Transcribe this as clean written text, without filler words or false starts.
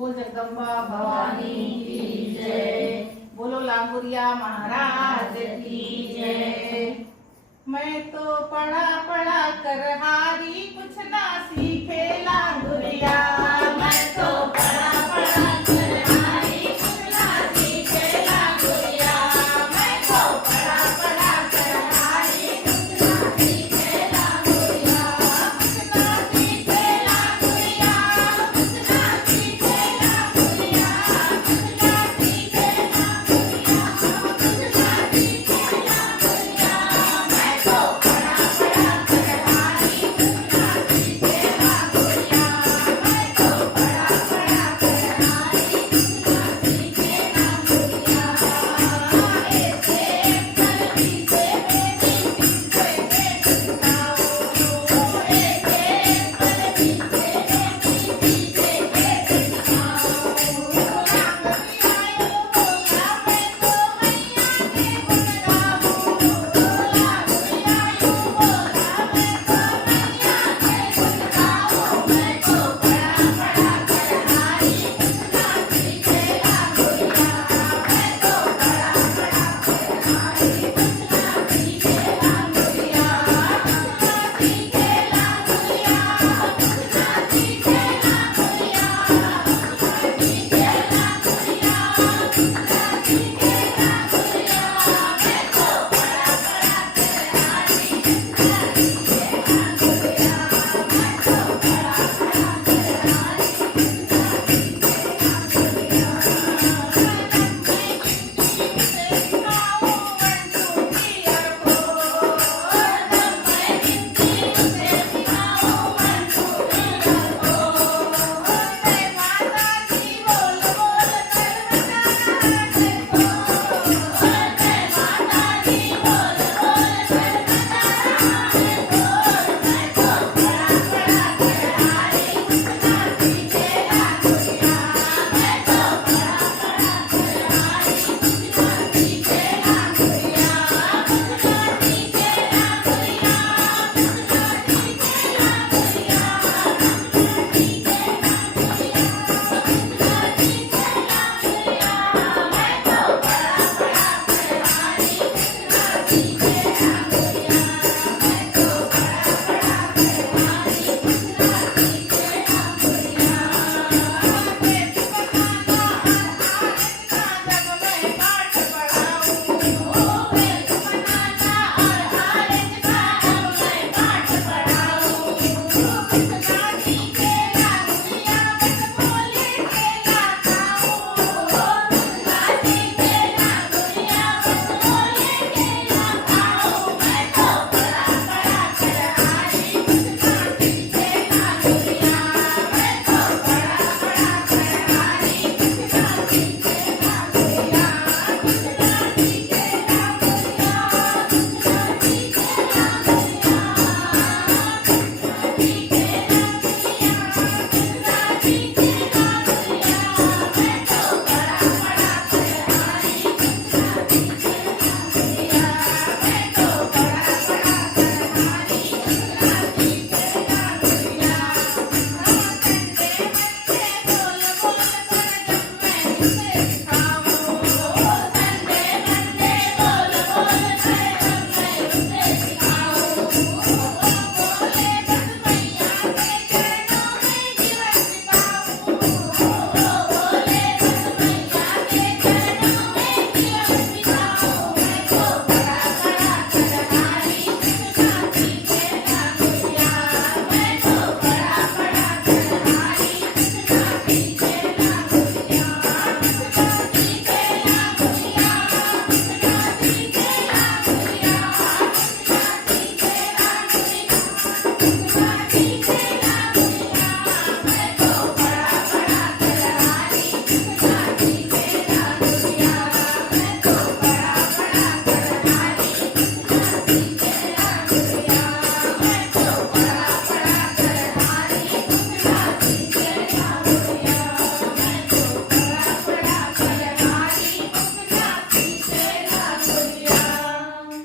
बोल जगदम्बा भवानी की जय। बोलो लांगुरिया महाराज की जय। मैं तो पढ़ा पढ़ा कर हारी, कुछ ना सीखे लांगुरिया। मैं तो पढ़ा पढ़ा कर हारी, कुछ ना सीखे लांगुरिया। मैं तो पढ़ा पढ़ा कर हारी, कुछ ना सीखे लांगुरिया। कुछ ना सीखे लांगुरिया, कुछ ना सीखे लांगुरिया। कुछ ना सीखे लांगुरिया, कुछ ना सीखे लांगुरिया। मैं तो पढ़ा पढ़ा कर हारी, कुछ ना सीखे लांगुरिया। मैं तो पढ़ा पढ़ा कर हारी, कुछ ना सीखे लांगुरिया। ऐसे कर पीछे मेरी पीछे मेरी सिखाओ। ऐसे कर पीछे मेरी पीछे मेरी सिखाओ। लांगुरिया यूं बोला मैं तो मैया के गुण गाऊं। लांगुरिया यूं बोला मैं तो मैया के गुण गाऊं। मैं तो पढ़ा पढ़ा कर हारी, कुछ ना सीखे लांगुरिया। मैं तो पढ़ा पढ़ा कर हारी, कुछ ना सीखे लांगुरिया। कुछ ना सीखे लांगुरिया, कुछ ना सीखे लांगुरिया। कुछ ना सीखे लांगुरिया, कुछ ना सीखे लांगुरिया। मैं तो पढ़ा पढ़ा कर हारी, कुछ ना सीखे लांगुरिया। मैं तो पढ़ा पढ़ा कर हारी, कुछ ना सीखे लांगुरिया।